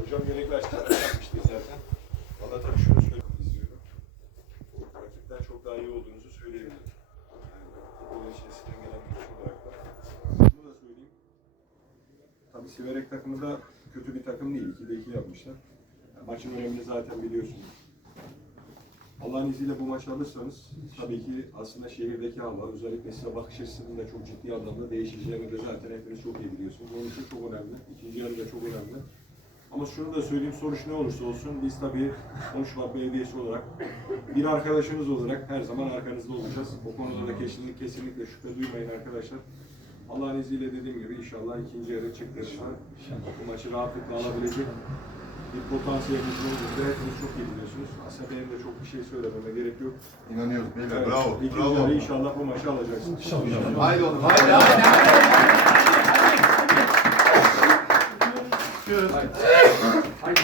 Hocam gerekli açıklama yapmıştı zaten. Valla tabii çok iyi olduğunuzu söyleyebilirim. Söyleyeyim. Tabii Siverek takımı da kötü bir takım değil. 2'de 2 yapmışlar. Maçın önemini zaten biliyorsunuz. Allah'ın izniyle bu maçı alırsanız tabii ki aslında şehirdeki hava, özellikle size bakış açısının çok ciddi anlamda değişeceğini de zaten hepiniz çok iyi biliyorsunuz. Onun için çok önemli. İkinci yarı da çok önemli. Ama şunu da söyleyeyim, sonuç ne olursa olsun biz tabii Konuşma Belediyesi olarak bir arkadaşınız olarak her zaman arkanızda olacağız. O konuda da kesinlikle, kesinlikle şüphe duymayın arkadaşlar. Allah'ın izniyle dediğim gibi inşallah ikinci yarı çıktığında bu maçı rahatlıkla alabilecek bir potansiyelimiz olduğunu da hepiniz çok iyi biliyorsunuz. Aslında benim de çok bir şey söylememe gerek yok. İnanıyoruz beyler. Evet, Bravo. İkinci Bravo. yarı inşallah bu maçı alacaksınız. Haydi oğlum. Haydi. Haydi.